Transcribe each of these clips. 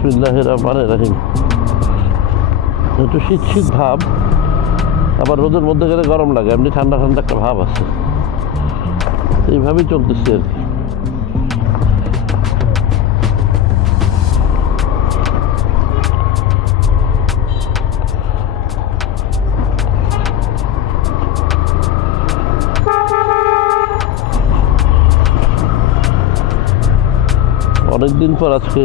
বিসমিল্লাহির রহমানির রহিম। একটু শীত শীত ভাব, আবার রোদের মধ্যে গেলে গরম লাগে, এমনি ঠান্ডা ঠান্ডা একটা ভাব আছে। এইভাবেই চলতেছে আর কি। অনেকদিন পর আজকে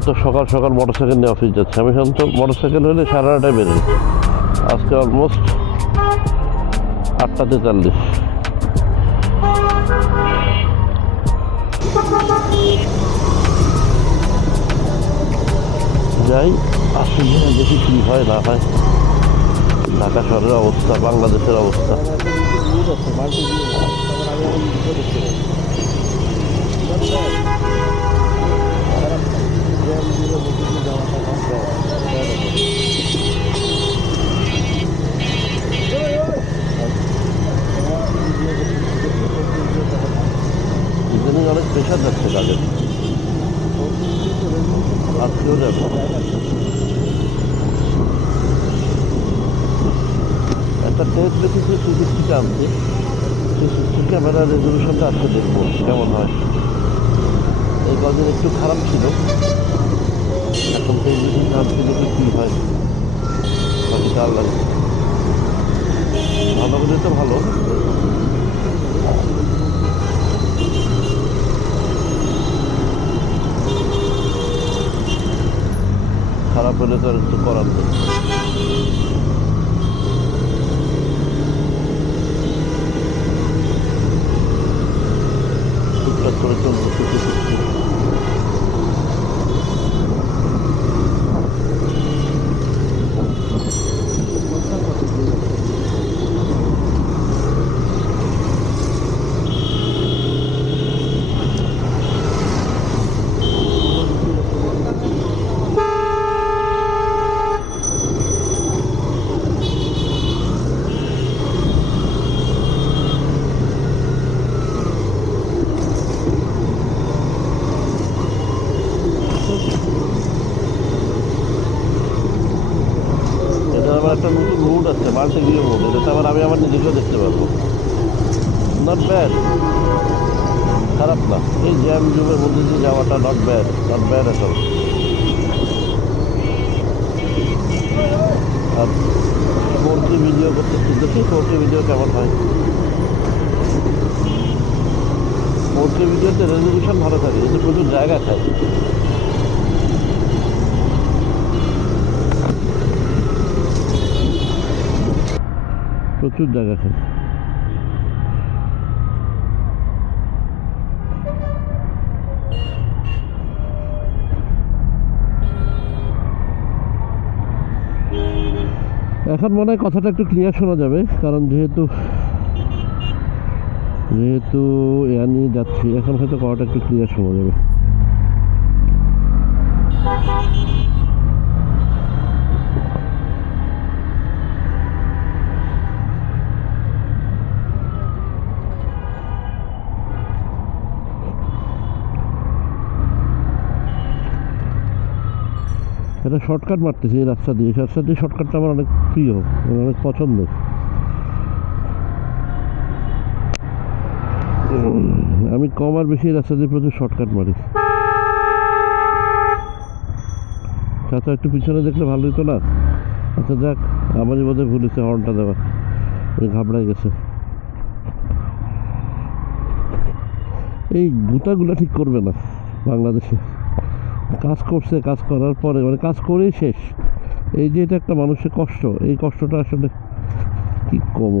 এত সকাল সকাল মোটরসাইকেল নিয়ে অফিস যাচ্ছে। আমি সাধারণত মোটরসাইকেল হলে 8:30টায় বেরোই, আজকে অলমোস্ট 8:43। যাই আসতে দেখি কী হয় না হয়। ঢাকা শহরের অবস্থা, বাংলাদেশের অবস্থা। ইদানিং অনেক প্রেশার যাচ্ছে কাজের, আজকেও যাবো। একটা টেস্ট দেখেছি সিসি আনতে, সেই সিসি ক্যামেরা রেজলিউশনটা আজকে দেখবো কেমন হয়। এই কদিন একটু খারাপ ছিল, এখন সেই জিনিসটা আজকে দেখি কী হয়। বাকিটা আল্লাহ, ভালো হলে তো ভালো। খারাপ হলে তো আর কিছু করার নেই। টুকটাক করে চলবো কিছু কিছু। একটা নতুন মুড আছে, মাল্টি ভিউ মুড। এটা আবার আমি আমার নিজেকেও দেখতে পারবো। নট ব্যাড, খারাপ না। এই জ্যাম জুমের মধ্যে দিয়ে যাওয়াটা নট ব্যাড এখন। আর 4K ভিডিও করতেছি, দেখি 4K ভিডিও কেমন হয়। 4K ভিডিওতে রেজলিউশন ভালো থাকে, কিন্তু প্রচুর জায়গা খায়। প্রচুর জায়গা খায়। এখন মনে হয় কথাটা একটু ক্লিয়ার শোনা যাবে, কারণ যেহেতু এয়ার নিয়ে যাচ্ছি, এখন হয়তো কথাটা একটু ক্লিয়ার শোনা যাবে। এটা শর্টকাট মারতেছি এই রাস্তা দিয়ে। শর্টকাটটা আমার অনেক প্রিয়, অনেক পছন্দের। আমি কম আর বেশি রাস্তা দিয়ে প্রচুর শর্টকাট মারি। চাচা একটু পিছনে দেখলে ভালো হতো না? আচ্ছা যাক, আমারই বোধহয় ভুল হয়েছে হর্নটা দেওয়া, উনি ঘাবড়ায় গেছে। এই গুতাগুলো ঠিক করবে না বাংলাদেশে। কাজ করছে, কাজ করার পরে মানে কাজ করেই শেষ। এই যে এটা একটা মানুষের কষ্ট, এই কষ্টটা আসলে কি কম।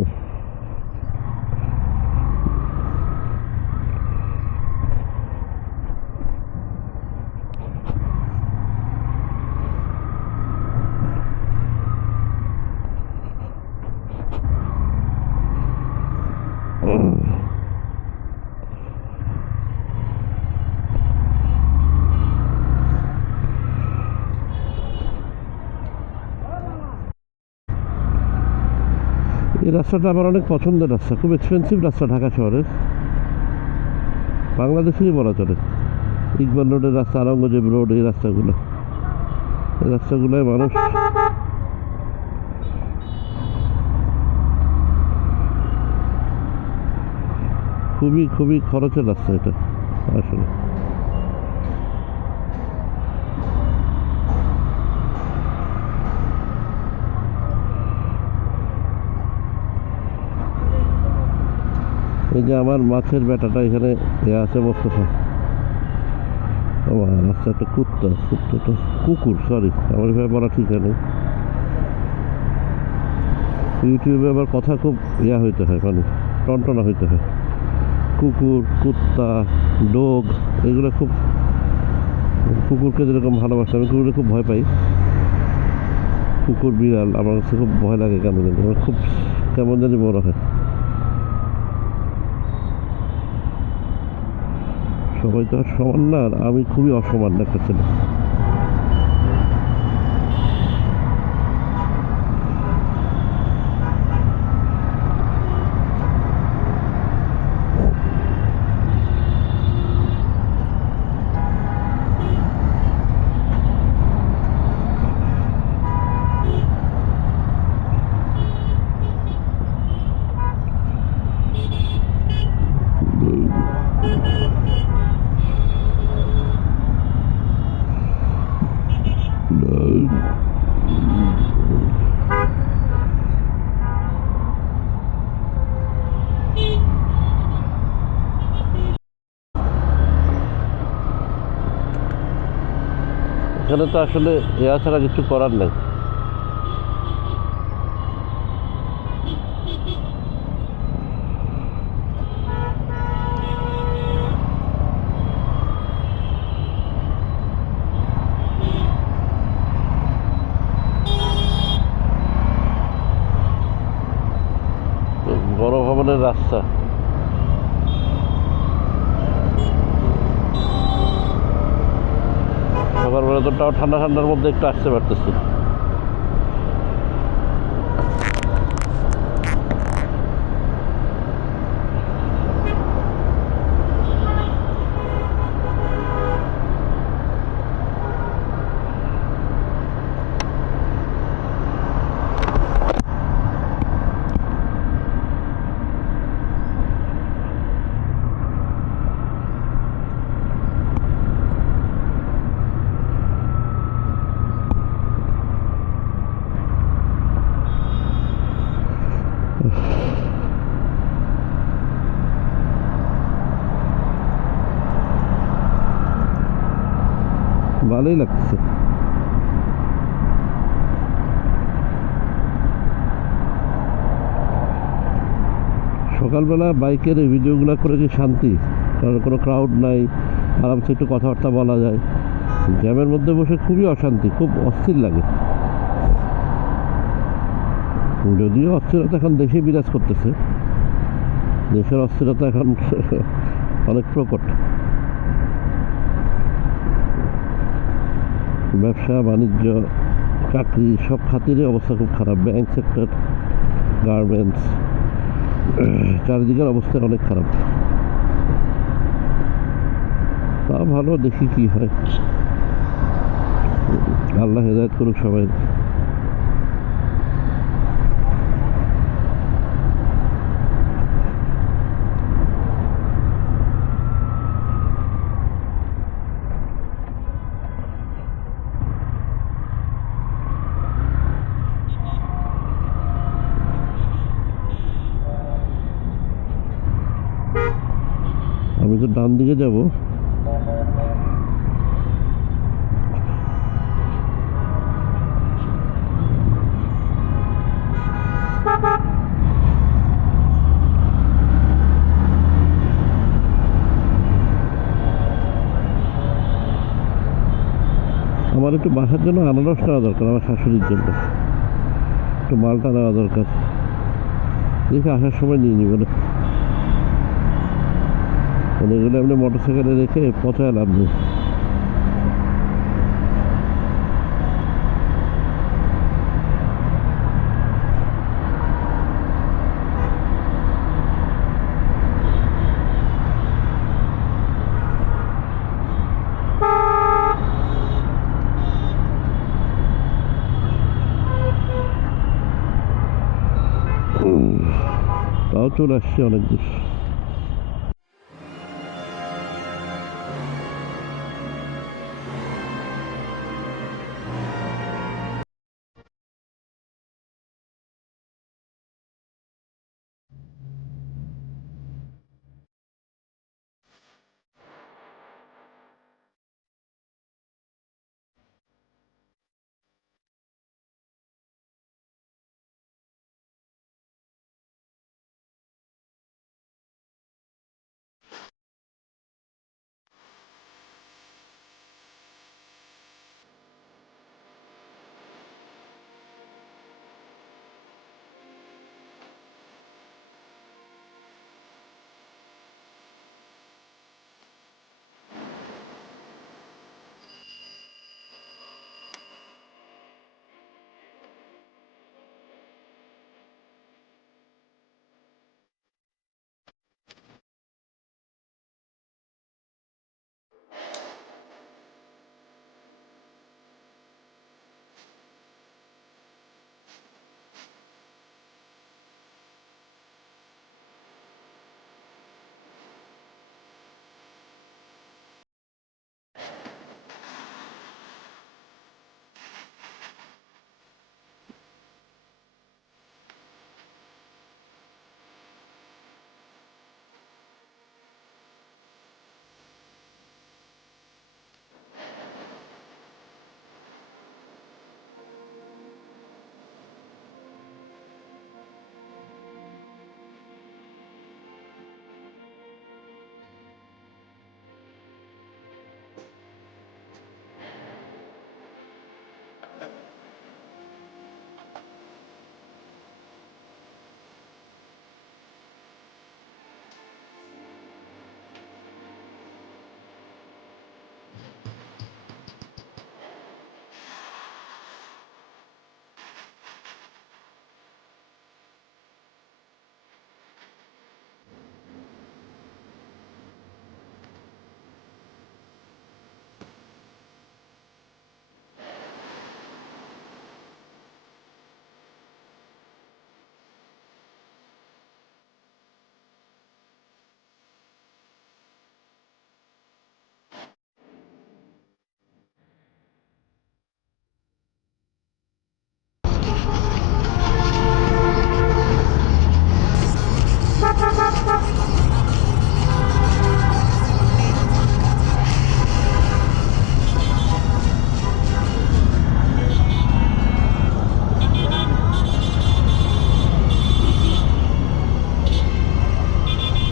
এই রাস্তাটা আমার অনেক পছন্দের রাস্তা, খুব এক্সপেন্সিভ রাস্তা ঢাকা শহরের, বাংলাদেশেরই বলা চলে। ইকবাল রোডের রাস্তা, আরঙ্গজেব রোড, এই রাস্তাগুলোয় মানুষ খুবই খুবই খরচের রাস্তা এটা আসলে। এই যে আমার মাছের বেটাটা এখানে আছে মোস্তফা, আমার রাস্তা একটা কুত্তাটা কুকুর, সরি আমার এভাবে বলা ঠিক নেই। ইউটিউবে আবার কথা খুব হইতে হয়, মানে টনটনা হইতে হয়। কুকুর, কুত্তা, ডগ, এগুলো খুব, কুকুরকে যেরকম ভালোবাসে আমি কুকুরকে খুব ভয় পাই। কুকুর, বিড়াল আমার কাছে খুব ভয় লাগে, কেন জানি আমার খুব কেমন জানি মনে হয়। সবাই তো আর সমান না, আর আমি খুবই অসমান একটা ছেলে। এখানে তো আসলে ছাড়া কিছু করার নেই। গণভবনের রাস্তা, সকালবেলা তো তাও ঠান্ডার মধ্যে একটু আসতে পারতেছি। ভালোই লাগছে। সকালবেলা বাইকের এই ভিডিওগুলো করে যে শান্তি, কারণ কোনো ক্রাউড নাই, আরামসে একটু কথাবার্তা বলা যায়। জ্যামের মধ্যে বসে খুবই অশান্তি, খুব অস্থির লাগে। যদিও অস্থিরতা এখন দেশে বিরাজ করতেছে, দেশের অস্থিরতা এখন অনেক প্রকট। ব্যবসা বাণিজ্য, চাকরি, সব খাতিরে অবস্থা খুব খারাপ। ব্যাংক সেক্টর, গার্মেন্টস, চারিদিকের অবস্থা অনেক খারাপ। তা ভালো, দেখি কি হয়। আল্লাহ হেদায়েত করুক সবাই। আমি তো ডান দিকে যাব, আমার একটু বাসার জন্য আনারস নেওয়া দরকার, আমার শাশুড়ির জন্য একটু মালটা নেওয়া দরকার। দেখে আসার সময় নিয়ে নিব না, মানে এগুলো এমনি মোটরসাইকেলে রেখে পচায় লাভ নেই। আমরাও চলে আসছি অনেক দূর।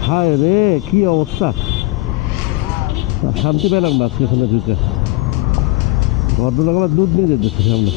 হায় রে, কি অবস্থা! শান্তি পেলাম না আজকে এখানে ঢুকে। ভদ্রলোক আমার দুধ নিয়ে যেতেছে সামনে।